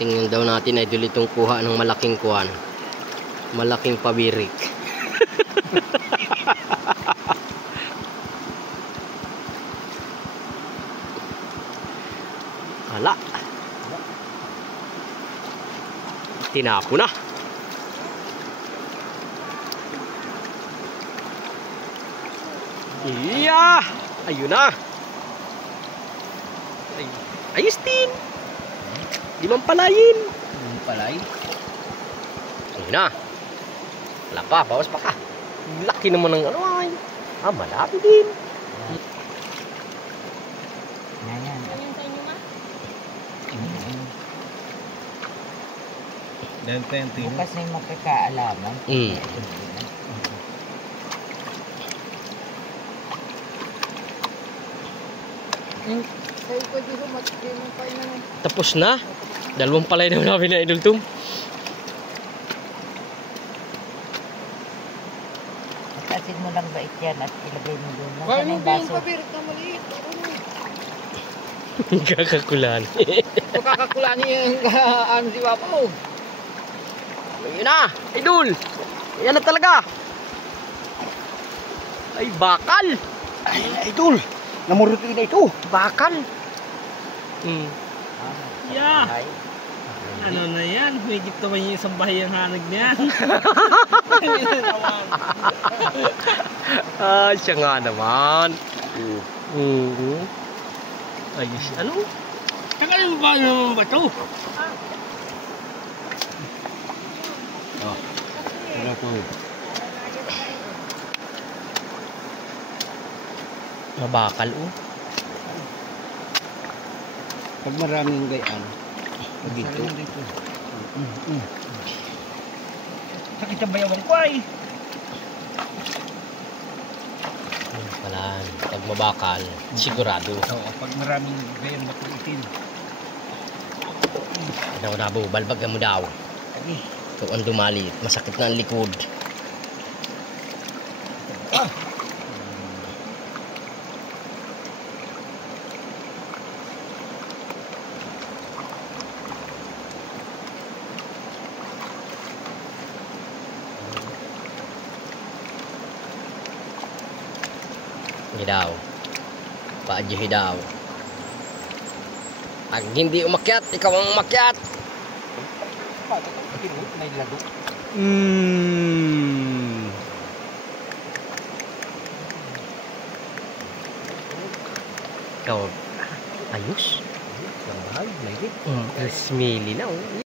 Tingnan daw natin idol itong kuha ng malaking kuwan. Malaking pabirik. Hala. Tinapo na. Iya! Ayun na. Ayos din. Di man palayin. Palay. Ayun na. Wala pa, bawas pa ka. Laki naman ng ano ay. Malapit din. Yan. Yan sa inyo, ma? Dahil bukas na yung makakaalaman. Tapos na. Dalawang palay na namin na idol tum. Tasin mo lang bait yan at ilagay mo doon. Kaya Nasaan mo yung ba yung baso? pabirik na maliit? Kakakulan. Kakakulani yung ano si Papa mo. Ayun na, idol. Yan na talaga. Ay, bakal. Ay, idol! Namuruti na ito! Bakal. Yeah. Ano na yan? Higit naman yung isang bahay ang hanag niyan. Siya nga naman. Ayos. Ano? Tagalin mo ba naman ba ito? Ano to? Mabakal, Pag maraming gayan, dito. Sakit ang bayawang ko ay. Pala, pag mabakal, sigurado. Oo, pag maraming gayan makulitin. Daw na po, balbag mo daw. Ito ang dumalit, masakit na ang likod. Hidaw. Paadyo hidaw. Pag hindi umakyat, ikaw ang umakyat. May lago. Ikaw, ayos. Mahal, may hit. Smiley na,